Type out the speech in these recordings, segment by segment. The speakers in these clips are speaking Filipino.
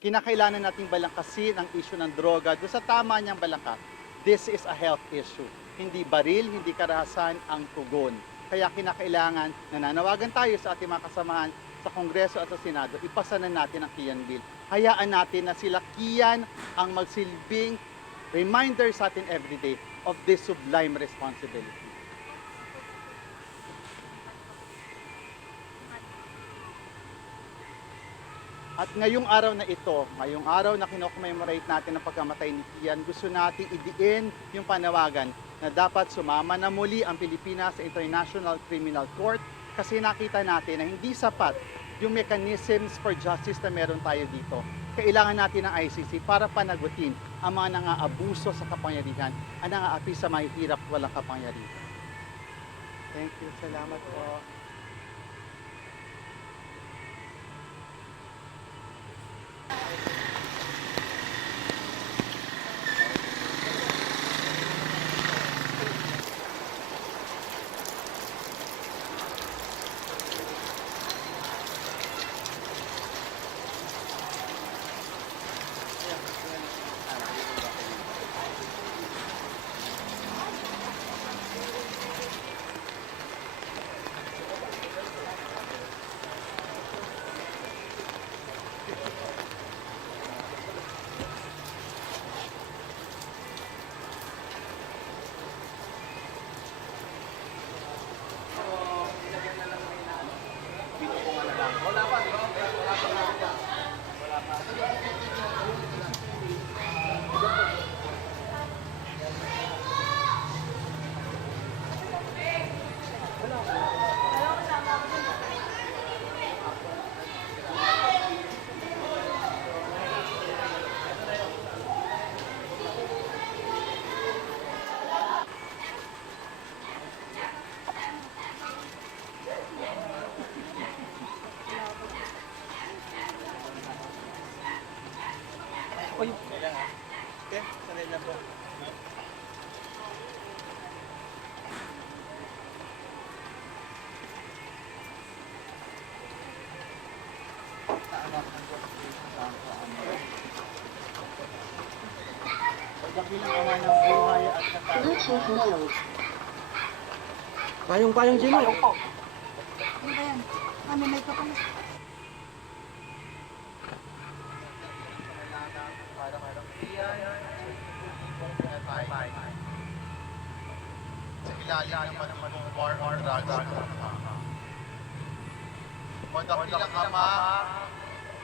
kinakailangan nating balangkasin ang issue ng droga doon sa tama niyang balangkas. This is a health issue. Hindi baril, hindi karahasan ang tugon. Kaya kinakailangan, nananawagan tayo sa ating mga kasamahan sa Kongreso at sa Senado, ipasa na natin ang Kian Bill. Hayaan natin na sila Kian ang magsilbing reminder sa atin everyday of this sublime responsibility. At ngayong araw na ito, ngayong araw na kinocommemorate natin ang pagkamatay ni Kian, gusto nating idiin yung panawagan na dapat sumama na muli ang Pilipinas sa International Criminal Court kasi nakita natin na hindi sapat yung mechanisms for justice na meron tayo dito. Kailangan natin ng ICC para panagutin ang mga nangaabuso sa kapangyarihan at nangaapi sa mahihirap walang kapangyarihan. Thank you. Salamat po. Okay, sanay na po. Pagdakilang ama ng buhay at katapos. Bluetooth mode. Payong-payong Jimmy. Ano ba yan? Ah, may mic pala. sa ilalim ng matutong war on drugs. Madakilang ama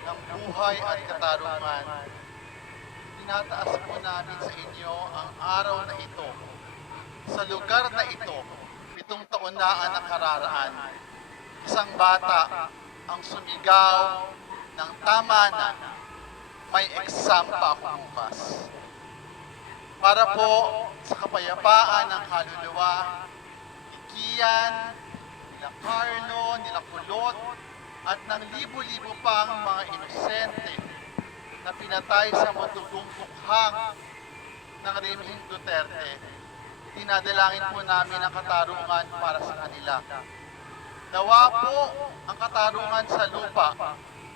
ng buhay at katarungan, tinataas po namin sa inyo ang araw na ito, sa lugar na ito, pitong taon na ang nakararaan. Isang bata ang sumigaw ng tama na may exam pa ako bukas para po sa kapayapaan ng kaluluwa ni Kian, nila Carlo, nila Kulot, at ng libo-libo pang mga inosente na pinatay sa matugong tukhang ng Reming Duterte. Dinadalangin po namin ang katarungan para sa kanila. Nawa po ang katarungan sa lupa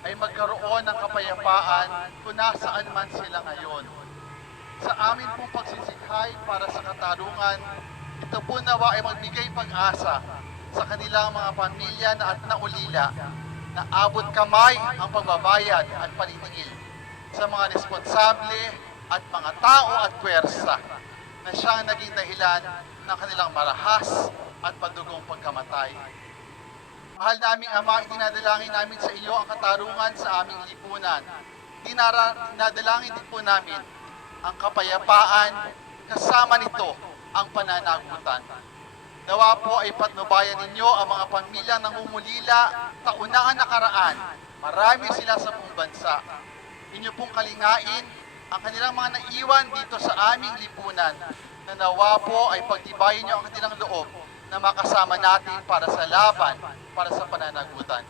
ay magkaroon ng kapayapaan kung nasaan man sila ngayon sa amin pong pagsisikhay para sa katarungan, ito po nawa ay magbigay pag-asa sa kanilang mga pamilya na at naulila na abot kamay ang pagbabayad at paniningil sa mga responsable at mga tao at pwersa na siyang naging dahilan ng kanilang marahas at padugong pagkamatay. Mahal naming Ama, dinadalangin namin sa iyo ang katarungan sa aming lipunan. Dinara, dinadalangin din po namin ang kapayapaan, kasama nito ang pananagutan. Nawa po ay patnubayan ninyo ang mga pamilyang nangungulila taon na ang nakaraan. Marami sila sa buong bansa. Inyo pong kalingain ang kanilang mga naiwan dito sa aming lipunan na nawa po ay pagtibayin nyo ang kanilang loob na makasama natin para sa laban, para sa pananagutan.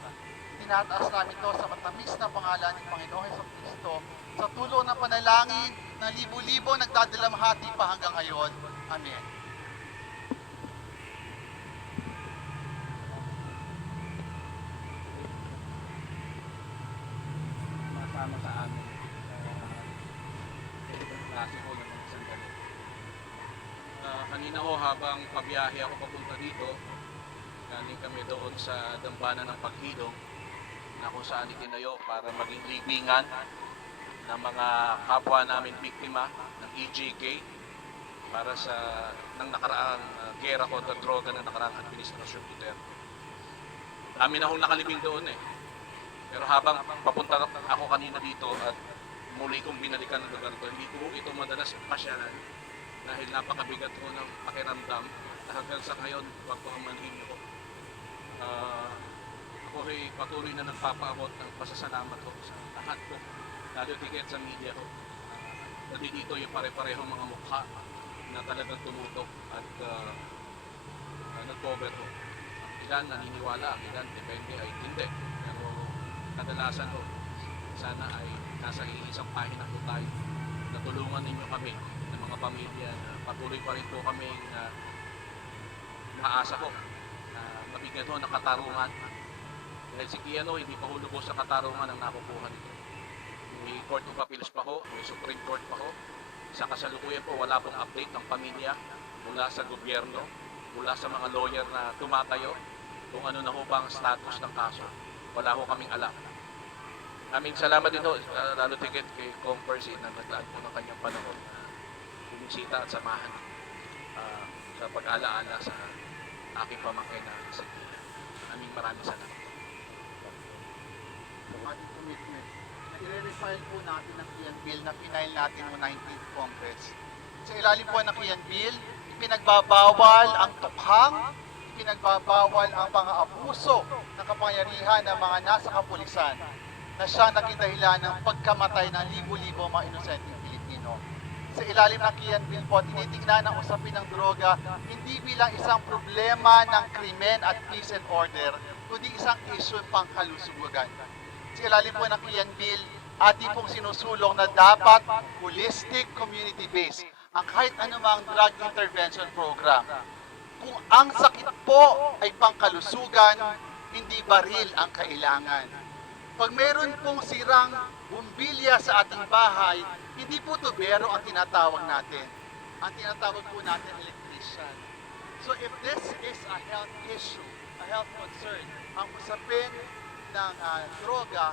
Tinataas namin ito sa matamis na pangalan ng Panginoon Heso Kristo sa tulong ng panalangin na libo-libo nagdadalamhati pa hanggang ngayon. Amen. Masama sa amin. sandali. Ah, kanina ho habang pabiyahe ako papunta dito, galing kami doon sa dambana ng Paghilong na kung saan itinayo para maging libingan ng mga kapwa namin biktima ng EJK para sa ng nakaraang uh, gera kontra droga ng nakaraang administrasyon Duterte. Dami na hong nakalibing doon eh. Pero habang papunta ako kanina dito at muli kong binalikan ang lugar ko, hindi ko ito madalas pasyalan dahil napakabigat ko ng pakiramdam hanggang sa ngayon, wag ko manhin ko. Ah, ako ay patuloy na nagpapaabot ng pasasalamat ko sa lahat ko, lalo tigit sa media ko. Uh, dito yung pare-pareho mga mukha na talagang tumutok at uh, uh, nag-cover ko. Ilan naniniwala, ilan depende ay hindi. Pero kadalasan ko, sana ay nasa iisang pahina po tayo na tulungan ninyo kami ng mga pamilya na patuloy pa rin po kami na naasa ko na mabigyan ho ng katarungan dahil si Kiano hindi pa hulubos sa katarungan ang nakukuha nito. May Court of Appeals pa ho, may Supreme Court pa ho. Sa kasalukuyan po, wala pong update ng pamilya mula sa gobyerno, mula sa mga lawyer na tumatayo kung ano na ho ba ang status ng kaso. Wala ho kaming alam. Aming salamat din ho, uh, lalo tigit kay Kong Percy na naglaan po ng kanyang panahon na bumisita at samahan ah, sa pag-alaala sa aking pamangkin na si. Aming maraming salamat. Ating commitment na i-refile po natin ang Kian Bill na pinail natin noong 19th Congress. Sa ilalim po ng Kian Bill, ipinagbabawal ang tukhang, ipinagbabawal ang mga abuso ng kapangyarihan ng mga nasa kapulisan na siya naging ng pagkamatay ng libo-libo mga inosenteng Pilipino. Sa ilalim ng Kian Bill po, tinitignan ang usapin ng droga hindi bilang isang problema ng krimen at peace and order, kundi isang issue pang kalusugan. Sa ilalim po ng Kian Bill, ating pong sinusulong na dapat holistic community-based ang kahit anumang drug intervention program. Kung ang sakit po ay pangkalusugan, hindi baril ang kailangan. Pag meron pong sirang bumbilya sa ating bahay, hindi po tubero ang tinatawag natin. Ang tinatawag po natin electrician. So if this is a health issue, a health concern, ang usapin ng ah, droga,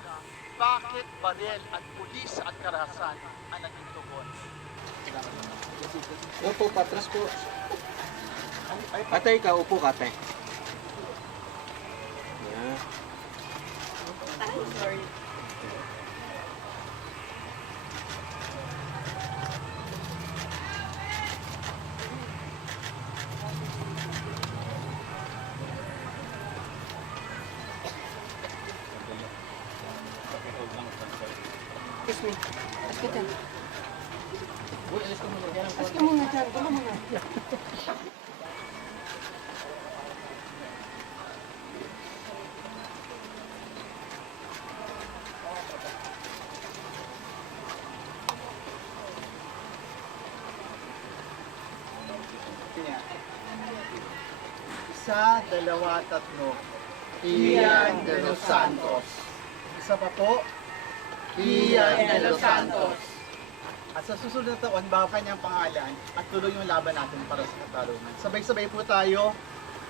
bakit baril at pulis at karahasan ang naging tugon? Upo, patras po. Ate, ikaw, upo ka, ate. Yeah. Excuse me. Alis ka dyan. Alis ka muna dyan. Tama muna. Isa, dalawa, tatlo. Ian de los Santos. Isa pa po. Ian de los Santos. At sa susunod na taon, bago kanyang pangalan at tuloy yung laban natin para sa katarungan. Sabay-sabay po tayo.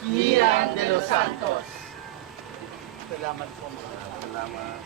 Ian de los Santos. Salamat po. Salamat.